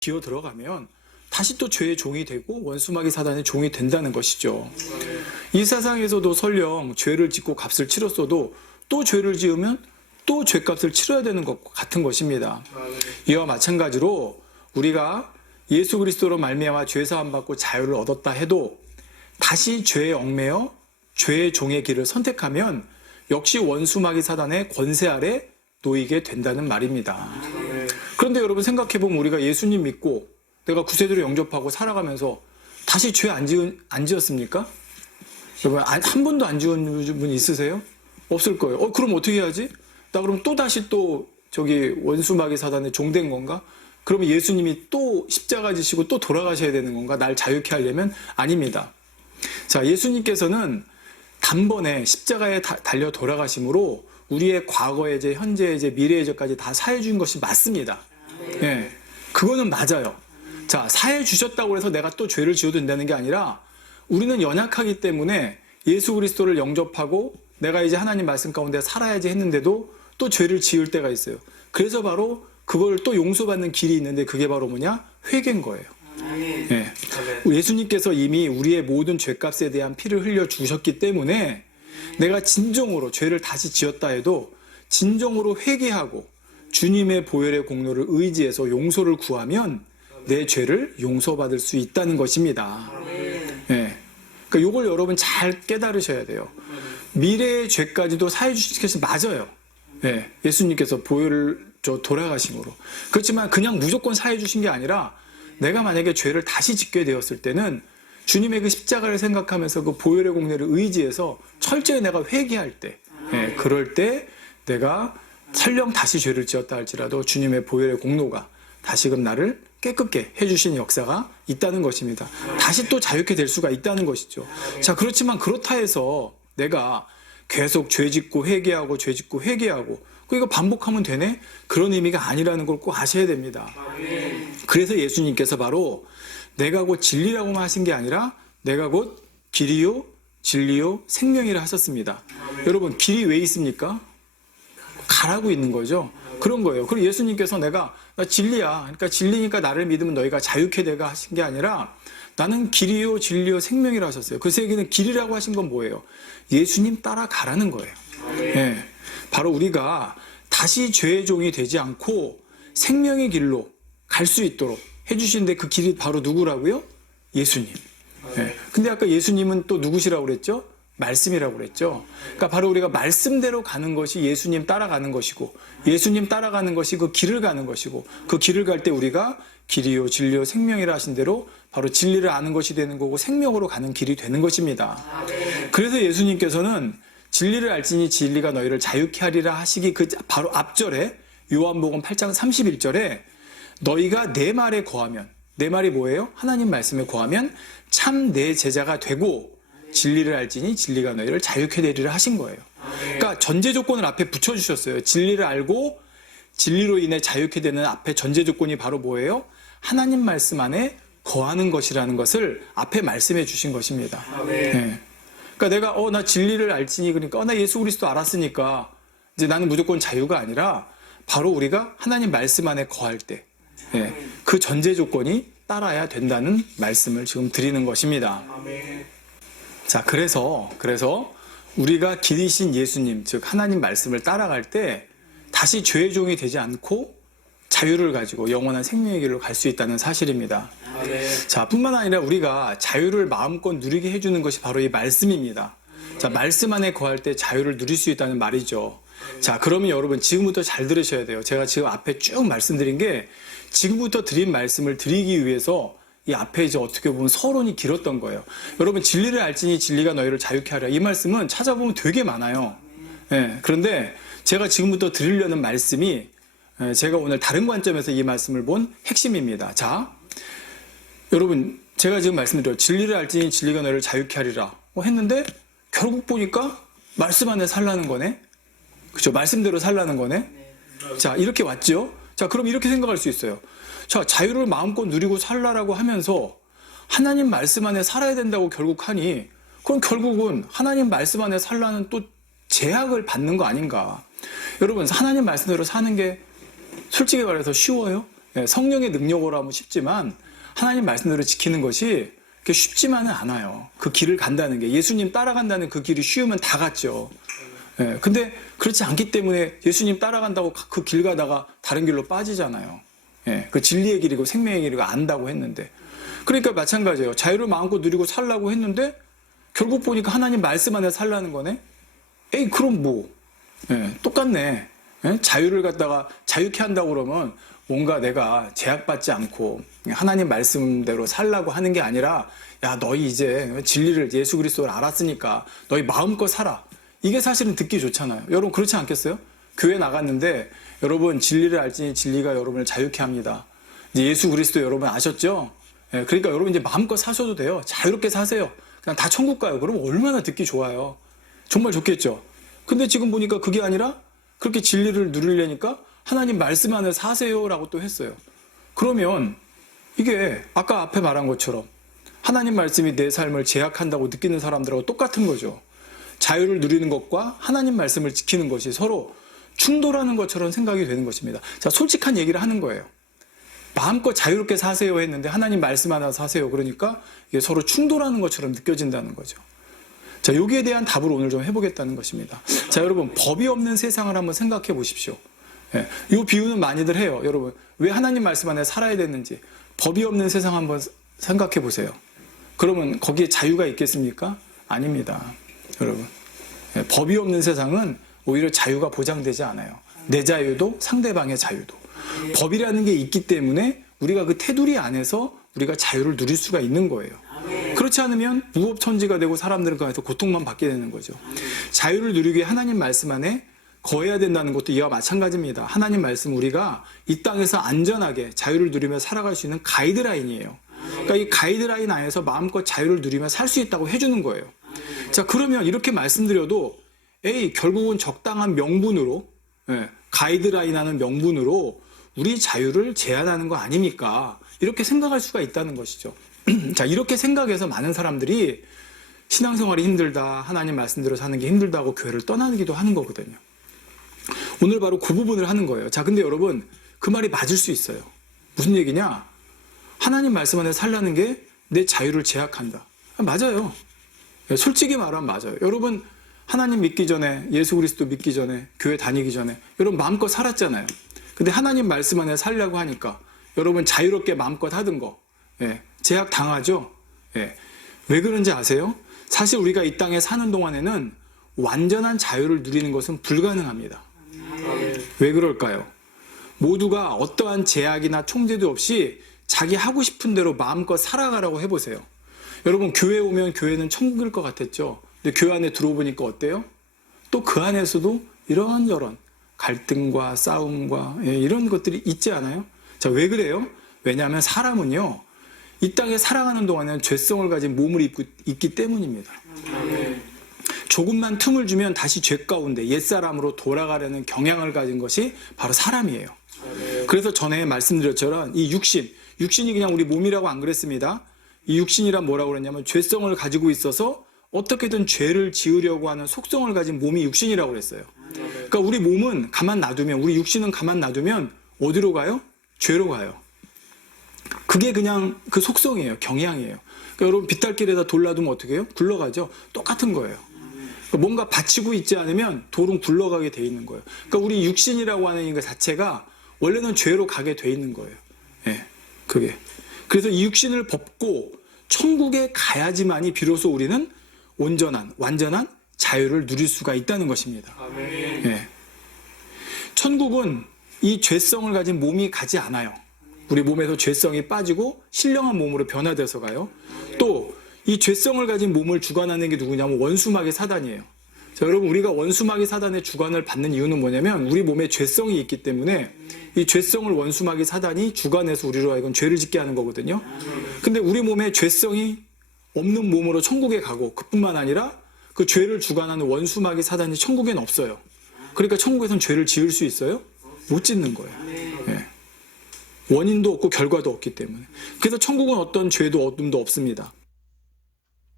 기어 들어가면 다시 또 죄의 종이 되고 원수마귀 사단의 종이 된다는 것이죠. 이 세상에서도 설령 죄를 짓고 값을 치렀어도 또 죄를 지으면 또 죄값을 치러야 되는 것과 같은 것입니다. 이와 마찬가지로 우리가 예수 그리스도로 말미암아 죄 사함 받고 자유를 얻었다 해도 다시 죄에 얽매여 죄의 종의 길을 선택하면 역시 원수마귀 사단의 권세 아래 놓이게 된다는 말입니다. 그런데 여러분 생각해보면 우리가 예수님 믿고 내가 구세주를 영접하고 살아가면서 다시 죄 안 지었습니까? 여러분 한 번도 안 지은 분 있으세요? 없을 거예요. 그럼 어떻게 해야지? 나 그럼 또 다시 또 저기 원수마귀 사단의 종된 건가? 그러면 예수님이 또 십자가 지시고 또 돌아가셔야 되는 건가? 날 자유케 하려면? 아닙니다. 자, 예수님께서는 단번에 십자가에 달려 돌아가심으로 우리의 과거의 죄, 현재의 죄, 미래의 죄까지 다 사해 준 것이 맞습니다. 예, 그거는 맞아요. 자, 사해 주셨다고 해서 내가 또 죄를 지어도 된다는 게 아니라 우리는 연약하기 때문에 예수 그리스도를 영접하고 내가 이제 하나님 말씀 가운데 살아야지 했는데도 또 죄를 지을 때가 있어요. 그래서 바로 그걸 또 용서받는 길이 있는데 그게 바로 뭐냐? 회개인 거예요. 예. 예수님께서 이미 우리의 모든 죄값에 대한 피를 흘려 주셨기 때문에 내가 진정으로 죄를 다시 지었다 해도 진정으로 회개하고 주님의 보혈의 공로를 의지해서 용서를 구하면 내 죄를 용서받을 수 있다는 것입니다. 예. 그러니까 이걸 여러분 잘 깨달으셔야 돼요. 미래의 죄까지도 사해 주신 것이 맞아요. 예. 예수님께서 보혈을 돌아가심으로. 그렇지만 그냥 무조건 사해 주신 게 아니라 내가 만약에 죄를 다시 짓게 되었을 때는 주님의 그 십자가를 생각하면서 그 보혈의 공로를 의지해서 철저히 내가 회개할 때, 예, 그럴 때 내가 설령 다시 죄를 지었다 할지라도 주님의 보혈의 공로가 다시금 나를 깨끗게 해주신 역사가 있다는 것입니다. 다시 또 자유케 될 수가 있다는 것이죠. 자, 그렇지만 그렇다 해서 내가 계속 죄 짓고 회개하고 죄 짓고 회개하고 이거 반복하면 되네? 그런 의미가 아니라는 걸 꼭 아셔야 됩니다. 그래서 예수님께서 바로 내가 곧 진리라고만 하신 게 아니라 내가 곧 길이요 진리요 생명이라 하셨습니다. 여러분 길이 왜 있습니까? 가라고 있는 거죠. 그런 거예요. 그리고 예수님께서 나 진리야. 그러니까 진리니까 나를 믿으면 너희가 자유케 되가 하신 게 아니라 나는 길이요 진리요 생명이라 하셨어요. 그래서 여기는 길이라고 하신 건 뭐예요? 예수님 따라가라는 거예요. 예. 바로 우리가 다시 죄의 종이 되지 않고 생명의 길로 갈 수 있도록 해주시는데 그 길이 바로 누구라고요? 예수님. 예. 근데 아까 예수님은 또 누구시라고 그랬죠? 말씀이라고 그랬죠. 그러니까 바로 우리가 말씀대로 가는 것이 예수님 따라가는 것이고 예수님 따라가는 것이 그 길을 가는 것이고 그 길을 갈 때 우리가 길이요 진리요 생명이라 하신 대로 바로 진리를 아는 것이 되는 거고 생명으로 가는 길이 되는 것입니다. 그래서 예수님께서는 진리를 알지니 진리가 너희를 자유케 하리라 하시기 그 바로 앞절에 요한복음 8장 31절에 너희가 내 말에 거하면 내 말이 뭐예요? 하나님 말씀에 거하면 참 내 제자가 되고 진리를 알지니 진리가 너희를 자유케 되리라 하신 거예요. 그러니까 전제 조건을 앞에 붙여주셨어요. 진리를 알고 진리로 인해 자유케 되는 앞에 전제 조건이 바로 뭐예요? 하나님 말씀 안에 거하는 것이라는 것을 앞에 말씀해 주신 것입니다. 네. 그러니까 내가 나 진리를 알지니 그러니까 나 예수 그리스도 알았으니까 이제 나는 무조건 자유가 아니라 바로 우리가 하나님 말씀 안에 거할 때 그 전제 조건이 따라야 된다는 말씀을 지금 드리는 것입니다. 자, 그래서 우리가 길이신 예수님, 즉 하나님 말씀을 따라갈 때 다시 죄의 종이 되지 않고 자유를 가지고 영원한 생명의 길로 갈 수 있다는 사실입니다. 자, 뿐만 아니라 우리가 자유를 마음껏 누리게 해주는 것이 바로 이 말씀입니다. 자, 말씀 안에 거할 때 자유를 누릴 수 있다는 말이죠. 자, 그러면 여러분 지금부터 잘 들으셔야 돼요. 제가 지금 앞에 쭉 말씀드린 게 지금부터 드린 말씀을 드리기 위해서 이 앞에 이제 어떻게 보면 서론이 길었던 거예요. 여러분 진리를 알지니 진리가 너희를 자유케 하리라. 이 말씀은 찾아보면 되게 많아요. 그런데 제가 지금부터 드리려는 말씀이 제가 오늘 다른 관점에서 이 말씀을 본 핵심입니다. 자, 여러분 제가 지금 말씀드려요. 진리를 알지니 진리가 너희를 자유케 하리라 했는데 결국 보니까 말씀 안에 살라는 거네. 그렇죠? 말씀대로 살라는 거네. 자, 이렇게 왔죠. 자, 그럼 이렇게 생각할 수 있어요. 자, 자유를 마음껏 누리고 살라라고 하면서 하나님 말씀 안에 살아야 된다고 결국 하니 그럼 결국은 하나님 말씀 안에 살라는 또 제약을 받는 거 아닌가. 여러분 하나님 말씀대로 사는 게 솔직히 말해서 쉬워요? 성령의 능력으로 하면 쉽지만 하나님 말씀대로 지키는 것이 그렇게 쉽지만은 않아요. 그 길을 간다는 게, 예수님 따라간다는 그 길이 쉬우면 다 갔죠. 근데 그렇지 않기 때문에 예수님 따라간다고 그 길 가다가 다른 길로 빠지잖아요. 그 진리의 길이고 생명의 길이고 안다고 했는데. 그러니까 마찬가지예요. 자유를 마음껏 누리고 살라고 했는데 결국 보니까 하나님 말씀 안에 살라는 거네. 에이, 그럼 뭐 똑같네. 자유를 갖다가 자유케 한다고 그러면 뭔가 내가 제약받지 않고 하나님 말씀대로 살라고 하는 게 아니라, 야, 너희 이제 진리를, 예수 그리스도를 알았으니까 너희 마음껏 살아. 이게 사실은 듣기 좋잖아요. 여러분 그렇지 않겠어요? 교회 나갔는데 여러분 진리를 알지니 진리가 여러분을 자유케 합니다. 이제 예수 그리스도 여러분 아셨죠? 그러니까 여러분 이제 마음껏 사셔도 돼요. 자유롭게 사세요. 그냥 다 천국 가요. 그러면 얼마나 듣기 좋아요. 정말 좋겠죠. 근데 지금 보니까 그게 아니라 그렇게 진리를 누리려니까 하나님 말씀 안에 사세요라고 또 했어요. 그러면 이게 아까 앞에 말한 것처럼 하나님 말씀이 내 삶을 제약한다고 느끼는 사람들하고 똑같은 거죠. 자유를 누리는 것과 하나님 말씀을 지키는 것이 서로 충돌하는 것처럼 생각이 되는 것입니다. 자, 솔직한 얘기를 하는 거예요. 마음껏 자유롭게 사세요 했는데 하나님 말씀 하나 사세요. 그러니까 이게 서로 충돌하는 것처럼 느껴진다는 거죠. 자, 여기에 대한 답을 오늘 좀 해보겠다는 것입니다. 자, 여러분, 법이 없는 세상을 한번 생각해 보십시오. 이 비유는 많이들 해요. 여러분, 왜 하나님 말씀 안에 살아야 되는지 법이 없는 세상 한번 생각해 보세요. 그러면 거기에 자유가 있겠습니까? 아닙니다. 여러분, 법이 없는 세상은 오히려 자유가 보장되지 않아요. 내 자유도 상대방의 자유도. 법이라는 게 있기 때문에 우리가 그 테두리 안에서 우리가 자유를 누릴 수가 있는 거예요. 그렇지 않으면 무법천지가 되고 사람들은 그 안에서 고통만 받게 되는 거죠. 자유를 누리기 위해 하나님 말씀 안에 거해야 된다는 것도 이와 마찬가지입니다. 하나님 말씀, 우리가 이 땅에서 안전하게 자유를 누리며 살아갈 수 있는 가이드라인이에요. 그러니까 이 가이드라인 안에서 마음껏 자유를 누리며 살 수 있다고 해주는 거예요. 자, 그러면 이렇게 말씀드려도 결국은 적당한 명분으로, 가이드라인 하는 명분으로 우리 자유를 제한하는 거 아닙니까? 이렇게 생각할 수가 있다는 것이죠. 자, 이렇게 생각해서 많은 사람들이 신앙생활이 힘들다, 하나님 말씀대로 사는 게 힘들다고 교회를 떠나기도 하는 거거든요. 오늘 바로 그 부분을 하는 거예요. 자, 근데 여러분, 그 말이 맞을 수 있어요. 무슨 얘기냐? 하나님 말씀 안에 살라는 게 내 자유를 제약한다. 맞아요. 솔직히 말하면 맞아요. 여러분, 하나님 믿기 전에, 예수 그리스도 믿기 전에, 교회 다니기 전에 여러분 마음껏 살았잖아요. 근데 하나님 말씀 안에 살려고 하니까 여러분 자유롭게 마음껏 하던 거 제약 당하죠. 왜 그런지 아세요? 사실 우리가 이 땅에 사는 동안에는 완전한 자유를 누리는 것은 불가능합니다. 왜 그럴까요? 모두가 어떠한 제약이나 총제도 없이 자기 하고 싶은 대로 마음껏 살아가라고 해보세요. 여러분, 교회 오면 교회는 천국일 것 같았죠. 근데 교회 안에 들어보니까 어때요? 또 그 안에서도 이런저런 갈등과 싸움과 이런 것들이 있지 않아요? 자, 왜 그래요? 왜냐하면 사람은요, 이 땅에 살아가는 동안에는 죄성을 가진 몸을 입고 있기 때문입니다. 조금만 틈을 주면 다시 죄 가운데 옛사람으로 돌아가려는 경향을 가진 것이 바로 사람이에요. 그래서 전에 말씀드렸처럼 이 육신이 그냥 우리 몸이라고 안 그랬습니다. 이 육신이란 뭐라고 그랬냐면 죄성을 가지고 있어서 어떻게든 죄를 지으려고 하는 속성을 가진 몸이 육신이라고 그랬어요. 그러니까 우리 몸은 가만 놔두면, 우리 육신은 가만 놔두면 어디로 가요? 죄로 가요. 그게 그냥 그 속성이에요. 경향이에요. 그러니까 여러분, 빗달길에다 돌 놔두면 어떻게 해요? 굴러가죠. 똑같은 거예요. 그러니까 뭔가 받치고 있지 않으면 돌은 굴러가게 돼 있는 거예요. 그러니까 우리 육신이라고 하는 것 자체가 원래는 죄로 가게 돼 있는 거예요. 그게. 그래서 이 육신을 벗고 천국에 가야지만이 비로소 우리는 온전한, 완전한 자유를 누릴 수가 있다는 것입니다. 천국은 이 죄성을 가진 몸이 가지 않아요. 우리 몸에서 죄성이 빠지고 신령한 몸으로 변화돼서 가요. 또 이 죄성을 가진 몸을 주관하는 게 누구냐면 원수마귀 사단이에요. 자, 여러분, 우리가 원수마귀 사단의 주관을 받는 이유는 뭐냐면 우리 몸에 죄성이 있기 때문에 이 죄성을 원수마귀 사단이 주관해서 우리로 하여금 죄를 짓게 하는 거거든요. 근데 우리 몸에 죄성이 없는 몸으로 천국에 가고, 그뿐만 아니라 그 죄를 주관하는 원수마귀 사단이 천국엔 없어요. 그러니까 천국에선 죄를 지을 수 있어요? 못 짓는 거예요. 원인도 없고 결과도 없기 때문에. 그래서 천국은 어떤 죄도 어둠도 없습니다.